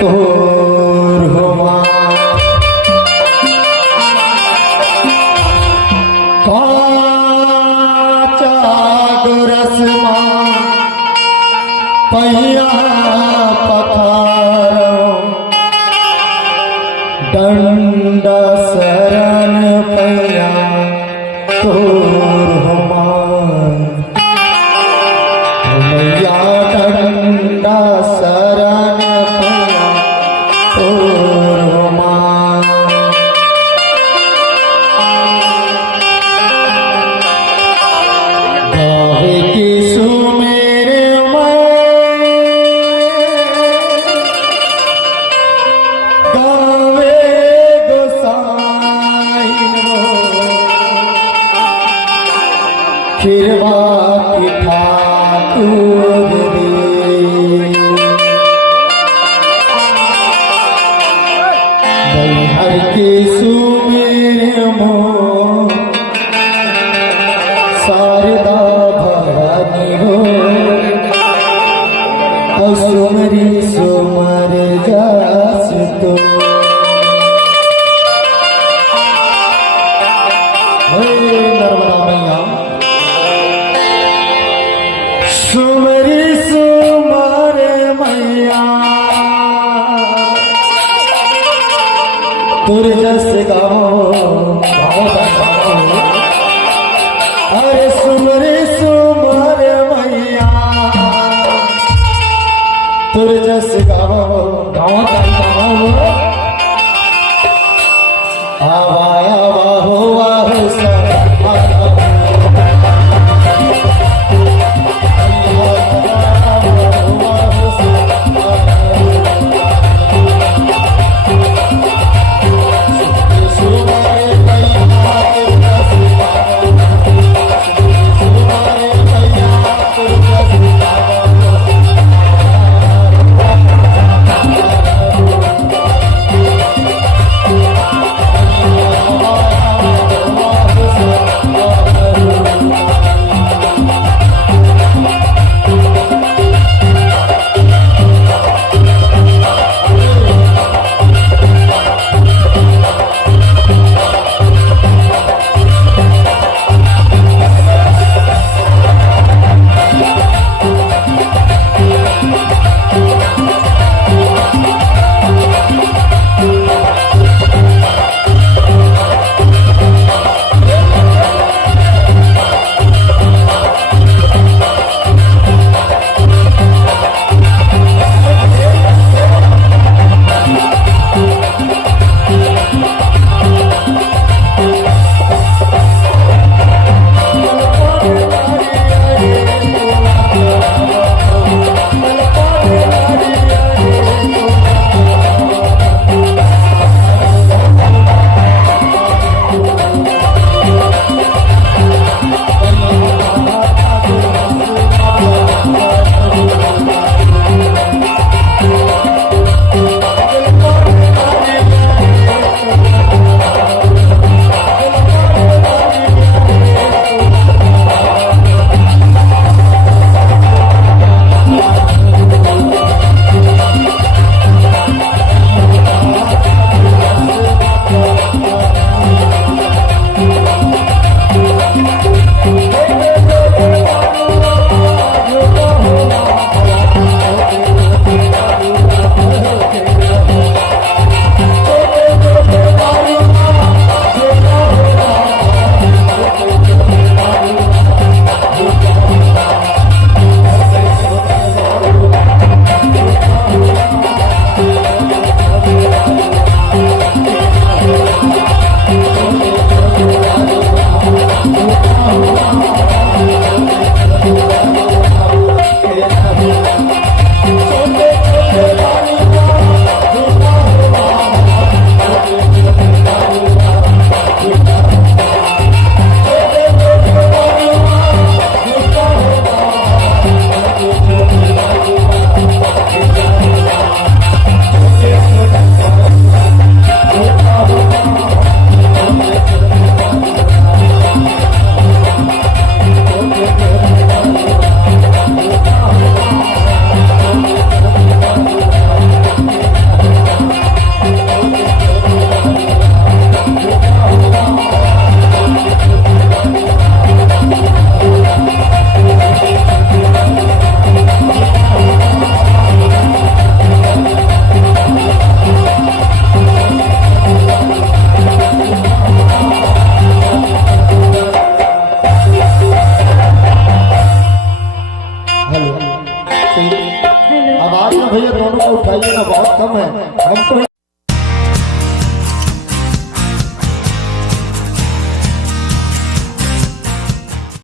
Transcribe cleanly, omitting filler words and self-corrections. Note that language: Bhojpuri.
तोर हुआ काचा गुरस मां पहिया पथारो दंड शरण पहिया तोर हुआ मैया दंड शरण पहिया तोर हुआ गावे की सुमेरे गावे गोसाई खिरवा की ठाकुर हर की सुमेरे मो शारदा भवानी हो सुमरी सुमर जास तो नर्मदा मैया सुमरी सुमर मैया तुर जस गाओ अरे सुमरे सुमर मैया तुर जस गाओ आवाया वाहो वाहो सुमरे मैया में हमको